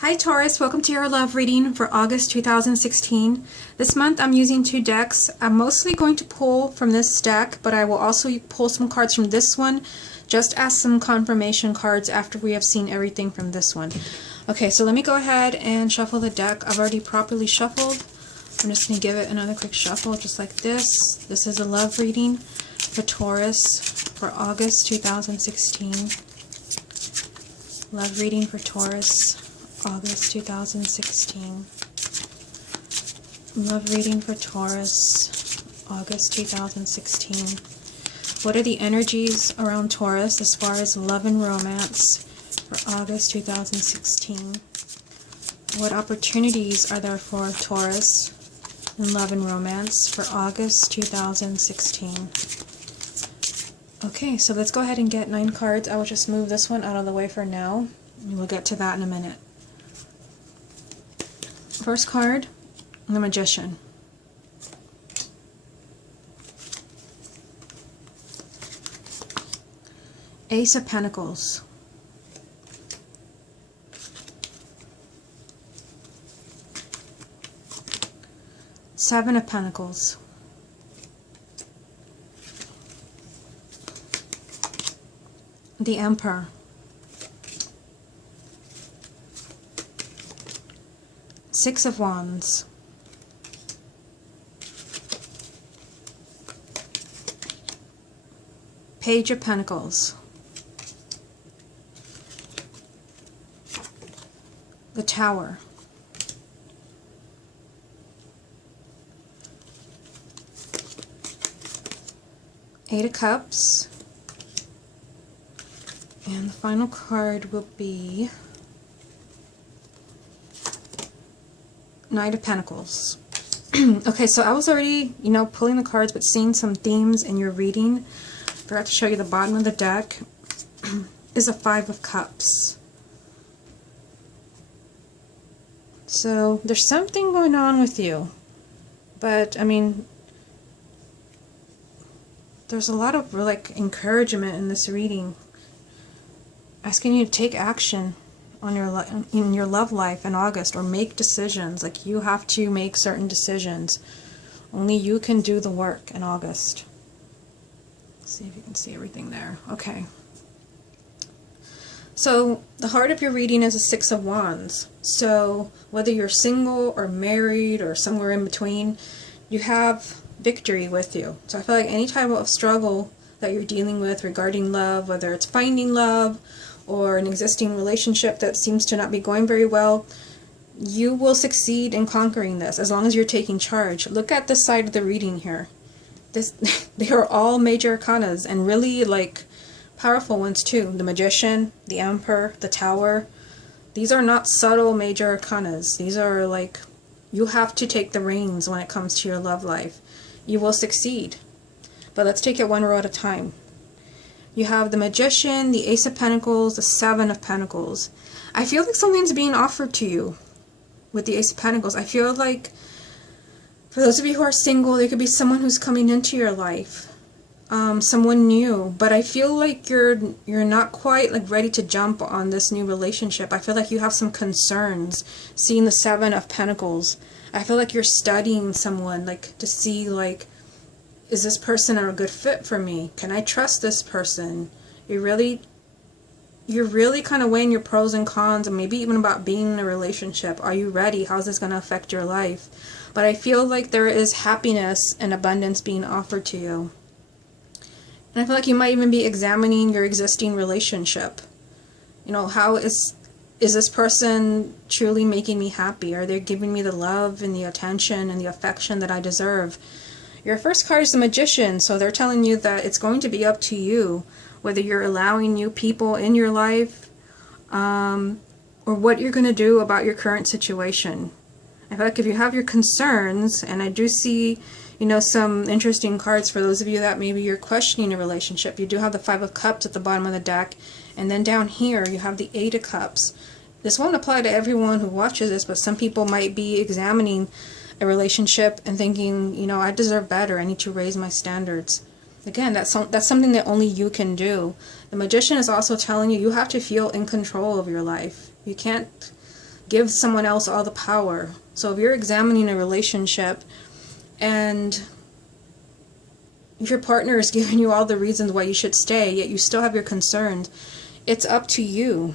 Hi Taurus, welcome to your love reading for August 2016. This month I'm using two decks. I'm mostly going to pull from this deck, but I will also pull some cards from this one, just as some confirmation cards after we have seen everything from this one. Okay, so let me go ahead and shuffle the deck. I've already properly shuffled. I'm just going to give it another quick shuffle just like this. This is a love reading for Taurus for August 2016. Love reading for Taurus. August 2016. Love reading for Taurus, August 2016. What are the energies around Taurus as far as love and romance for August 2016? What opportunities are there for Taurus in love and romance for August 2016? Okay, so let's go ahead and get 9 cards. I will just move this one out of the way for now, and we'll get to that in a minute. First card, the Magician. Ace of Pentacles. Seven of Pentacles. The Emperor. Six of Wands. Page of Pentacles. The Tower. Eight of Cups. And the final card will be Knight of Pentacles. Okay, so I was already, pulling the cards, but seeing some themes in your reading. Forgot to show you the bottom of the deck is a Five of Cups. So there's something going on with you, but there's a lot of encouragement in this reading, asking you to take action on in your love life in August, or make decisions. Like, you have to make certain decisions. Only you can do the work in August. Let's see if you can see everything there. Okay. So the heart of your reading is a Six of Wands. So whether you're single or married or somewhere in between, you have victory with you. So I feel like any type of struggle that you're dealing with regarding love, whether it's finding love or an existing relationship that seems to not be going very well, you will succeed in conquering this as long as you're taking charge. Look at this side of the reading here. They are all major arcanas, and really powerful ones too. The Magician, the Emperor, the Tower. These are not subtle major arcanas. These are you have to take the reins when it comes to your love life. You will succeed. But let's take it one row at a time. You have the Magician, the Ace of Pentacles, the Seven of Pentacles. I feel like something's being offered to you with the Ace of Pentacles. I feel like for those of you who are single, there could be someone who's coming into your life, someone new. But I feel like you're not quite ready to jump on this new relationship. I feel like you have some concerns. Seeing the Seven of Pentacles, I feel like you're studying someone, to see is this person a good fit for me? Can I trust this person? You're really kind of weighing your pros and cons, and maybe even about being in a relationship. Are you ready? How's this going to affect your life? But I feel like there is happiness and abundance being offered to you. And I feel like you might even be examining your existing relationship. How is this person truly making me happy? Are they giving me the love and the attention and the affection that I deserve? Your first card is the Magician, so they're telling you that it's going to be up to you whether you're allowing new people in your life, or what you're going to do about your current situation. I feel like if you have your concerns, and I do see, some interesting cards for those of you that maybe you're questioning a relationship. You do have the Five of Cups at the bottom of the deck, and then down here you have the Eight of Cups. This won't apply to everyone who watches this, but some people might be examining a relationship and thinking, I deserve better, I need to raise my standards. Again, that's something that only you can do. The Magician is also telling you you have to feel in control of your life. You can't give someone else all the power. So if you're examining a relationship and your partner is giving you all the reasons why you should stay, yet you still have your concerns, it's up to you.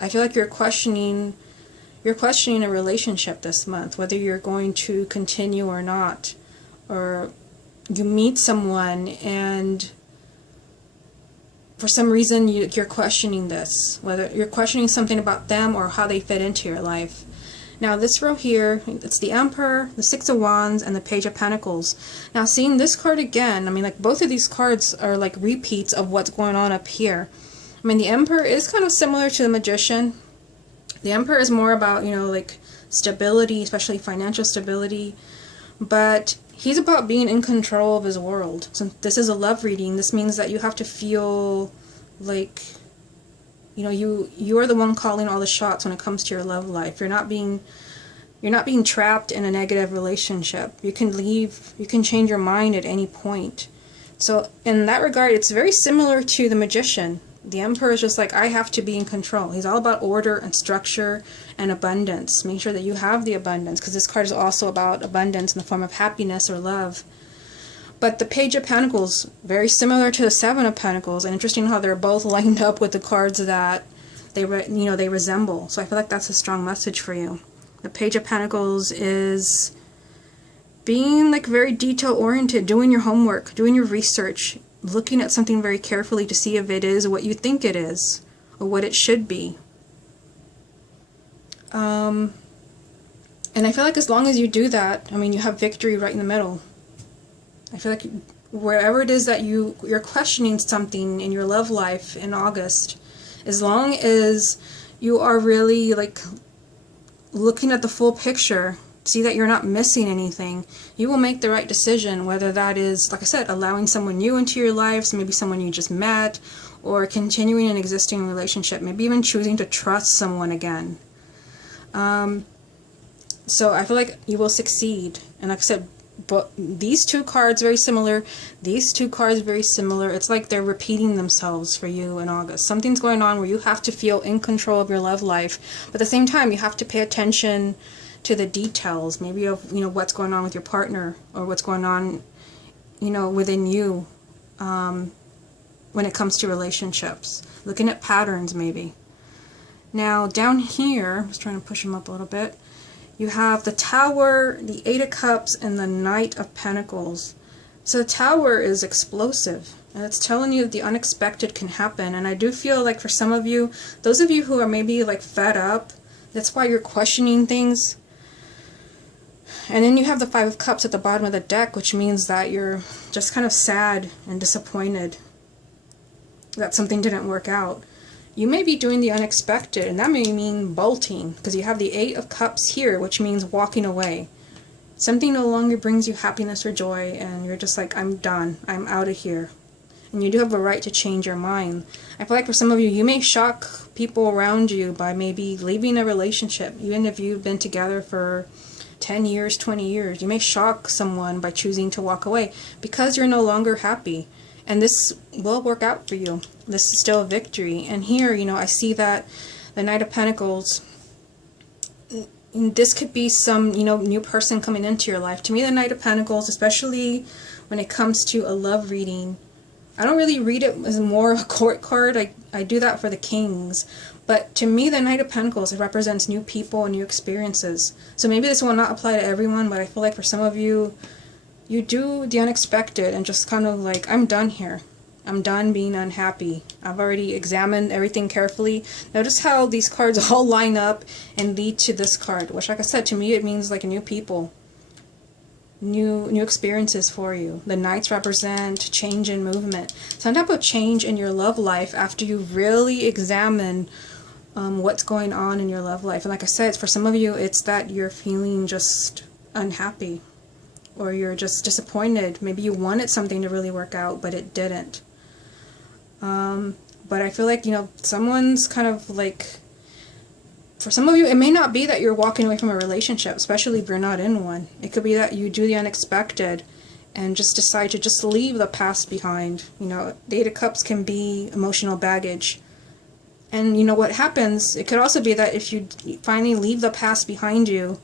I feel like you're questioning a relationship this month, whether you're going to continue or not. Or you meet someone and for some reason you're questioning this, whether you're questioning something about them or how they fit into your life. Now this row here, it's the Emperor, the Six of Wands, and the Page of Pentacles. Now seeing this card again, I mean, like, both of these cards are like repeats of what's going on up here. I mean, the Emperor is kind of similar to the Magician. The Emperor is more about, you know, like stability, especially financial stability. But he's about being in control of his world. So this is a love reading. This means that you have to feel like, you know, you are the one calling all the shots when it comes to your love life. You're not being trapped in a negative relationship. You can leave, you can change your mind at any point. So in that regard, it's very similar to the Magician. The Emperor is just like, I have to be in control. He's all about order and structure and abundance. Make sure that you have the abundance, because this card is also about abundance in the form of happiness or love. But the Page of Pentacles, very similar to the Seven of Pentacles, and interesting how they're both lined up with the cards that they resemble. So I feel like that's a strong message for you. The Page of Pentacles is being like very detail oriented, doing your homework, doing your research, looking at something very carefully to see if it is what you think it is or what it should be. And I feel like as long as you do that, I mean, you have victory right in the middle. I feel like wherever it is that you're questioning something in your love life in August, as long as you are really like looking at the full picture, see that you're not missing anything, you will make the right decision, whether that is, like I said, allowing someone new into your life, so maybe someone you just met, or continuing an existing relationship, maybe even choosing to trust someone again. So I feel like you will succeed. And like I said, but these two cards very similar, these two cards very similar. It's like they're repeating themselves for you in August. Something's going on where you have to feel in control of your love life, but at the same time you have to pay attention to the details, maybe of, you know, what's going on with your partner, or what's going on, you know, within you when it comes to relationships. Looking at patterns maybe. Now down here, I'm just trying to push them up a little bit, you have the Tower, the Eight of Cups, and the Knight of Pentacles. So the Tower is explosive, and it's telling you that the unexpected can happen. And I do feel like for some of you, those of you who are maybe like fed up, that's why you're questioning things. And then you have the Five of Cups at the bottom of the deck, which means that you're just kind of sad and disappointed that something didn't work out. You may be doing the unexpected, and that may mean bolting, because you have the Eight of Cups here, which means walking away. Something no longer brings you happiness or joy, and you're just like, I'm done, I'm out of here. And you do have a right to change your mind. I feel like for some of you, you may shock people around you by maybe leaving a relationship, even if you've been together for 10 years, 20 years. You may shock someone by choosing to walk away because you're no longer happy. And this will work out for you. This is still a victory. And here, you know, I see that the Knight of Pentacles, this could be some, you know, new person coming into your life. To me, the Knight of Pentacles, especially when it comes to a love reading, I don't really read it as more of a court card. I do that for the kings. But to me, the Knight of Pentacles, it represents new people and new experiences. So maybe this will not apply to everyone, but I feel like for some of you, you do the unexpected and just kind of like, I'm done here. I'm done being unhappy. I've already examined everything carefully. Notice how these cards all line up and lead to this card, which, like I said, to me it means like new people, new experiences for you. The Knights represent change and movement. Some type of change in your love life after you really examine what's going on in your love life. And like I said, for some of you, it's that you're feeling just unhappy, or you're just disappointed. Maybe you wanted something to really work out, but it didn't. But I feel like, you know, someone's kind of like, for some of you, it may not be that you're walking away from a relationship, especially if you're not in one. It could be that you do the unexpected and just decide to just leave the past behind. You know, the Eight of Cups can be emotional baggage. And you know what happens, it could also be that if you finally leave the past behind you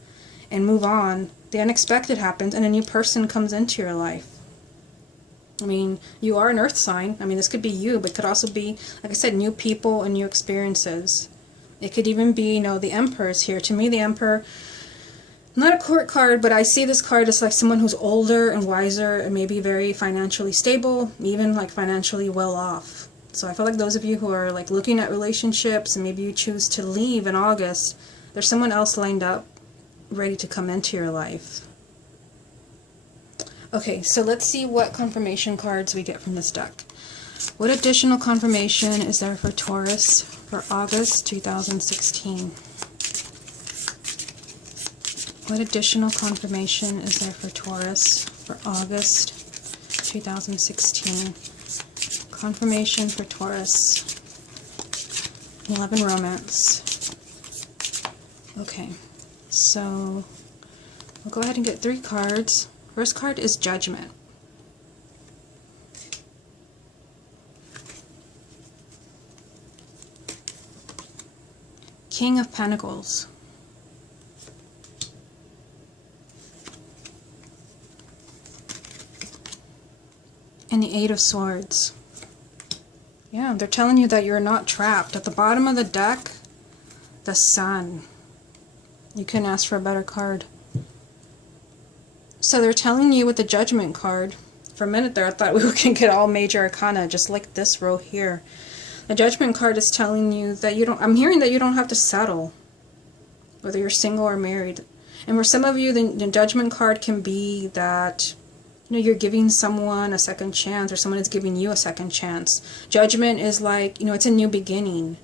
and move on, the unexpected happens and a new person comes into your life. I mean, you are an earth sign. I mean, this could be you, but it could also be, like I said, new people and new experiences. It could even be, you know, the Emperor is here. To me, the Emperor, not a court card, but I see this card as like someone who's older and wiser and maybe very financially stable, even like financially well off. So I feel like those of you who are like looking at relationships and maybe you choose to leave in August, there's someone else lined up ready to come into your life. Okay, so let's see what confirmation cards we get from this deck. What additional confirmation is there for Taurus for August 2016? What additional confirmation is there for Taurus for August 2016? Confirmation for Taurus. Love and romance. Okay, so we'll go ahead and get 3 cards. First card is Judgment. King of Pentacles. And the 8 of Swords. Yeah, they're telling you that you're not trapped. At the bottom of the deck, the Sun. You couldn't ask for a better card. So they're telling you with the Judgment card, for a minute there I thought we could get all major arcana, just like this row here. The Judgment card is telling you that you don't, I'm hearing that you don't have to settle, whether you're single or married. And for some of you, the Judgment card can be that, you know, you're giving someone a second chance, or someone is giving you a second chance. Judgment is like, you know, it's a new beginning.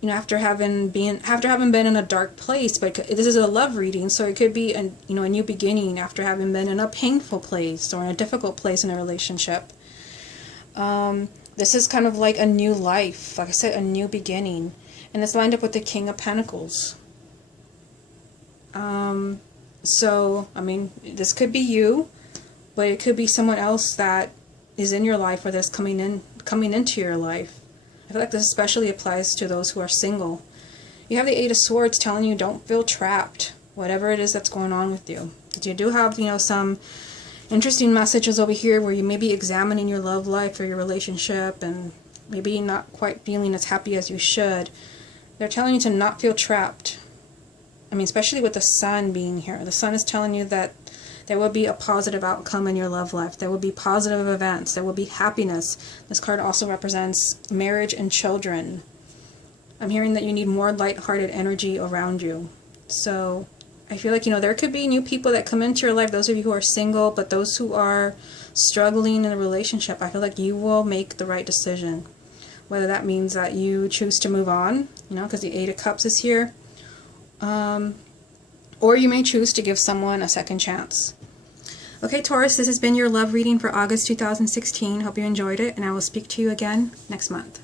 You know, after having been in a dark place, but this is a love reading, so it could be a new beginning after having been in a painful place or in a difficult place in a relationship. This is kind of like a new life, like I said, a new beginning, and it's lined up with the King of Pentacles. So I mean, this could be you, but it could be someone else that is in your life or that's coming into your life. I feel like this especially applies to those who are single. You have the 8 of Swords telling you don't feel trapped, whatever it is that's going on with you. But you do have, you know, some interesting messages over here where you may be examining your love life or your relationship and maybe not quite feeling as happy as you should. They're telling you to not feel trapped. I mean, especially with the Sun being here. The Sun is telling you that there will be a positive outcome in your love life. There will be positive events. There will be happiness. This card also represents marriage and children. I'm hearing that you need more light-hearted energy around you. So I feel like, you know, there could be new people that come into your life, those of you who are single, but those who are struggling in a relationship, I feel like you will make the right decision. Whether that means that you choose to move on, you know, because the 8 of Cups is here, or you may choose to give someone a second chance. Okay, Taurus, this has been your love reading for August 2016. Hope you enjoyed it, and I will speak to you again next month.